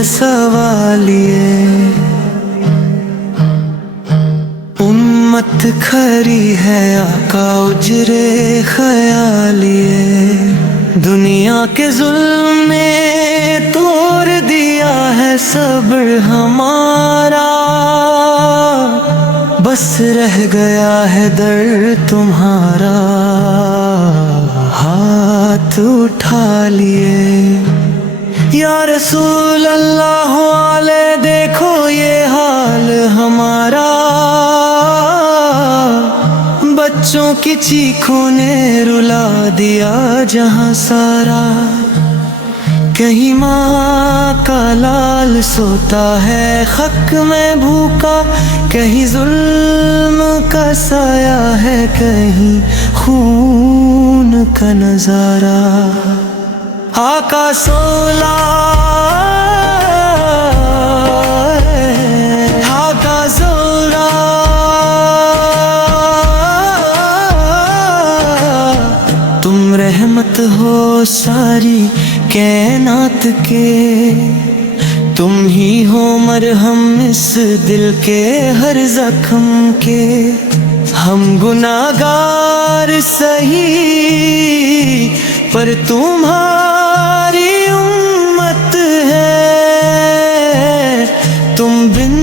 है सवालिए। उम्मत खरी है आका उजरे ख्यालिए। दुनिया के जुल्म में तोड़ दिया है सब्र हमारा, बस रह गया है दर्द तुम्हारा। हाथ उठा लिए या रसूल अल्लाह वाले, देखो ये हाल हमारा। बच्चों की चीखों ने रुला दिया जहां सारा। कहीं माँ का लाल सोता है खक में भूखा, कहीं जुल्म का साया है, कहीं खून का नजारा। आका सोला आका जोरा, तुम रहमत हो सारी कैनात के। तुम ही हो मरहम इस दिल के हर जख्म के। हम गुनाहगार सही पर तुम्हारी उम्मत है। तुम बिन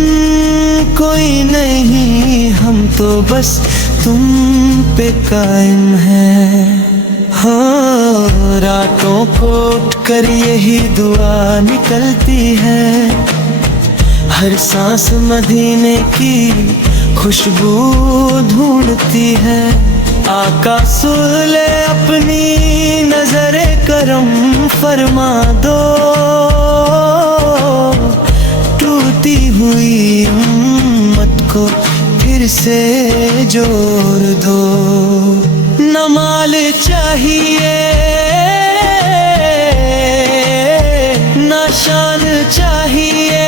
कोई नहीं, हम तो बस तुम पे कायम हैं। हाँ, रातों को उठकर यही दुआ निकलती है। हर सांस मदीने की खुशबू ढूंढती है। आका सुले अपनी नजरे करम फरमा दो, टूटी हुई उम्मत को फिर से जोड़ दो। न माल चाहिए न शान चाहिए,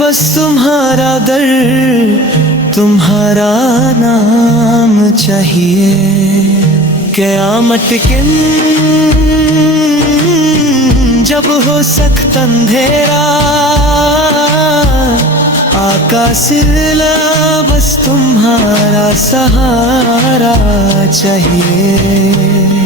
बस तुम्हारा दर तुम्हारा नाम चाहिए। क़यामत के जब हो सख्त अंधेरा, आका सिला बस तुम्हारा सहारा चाहिए।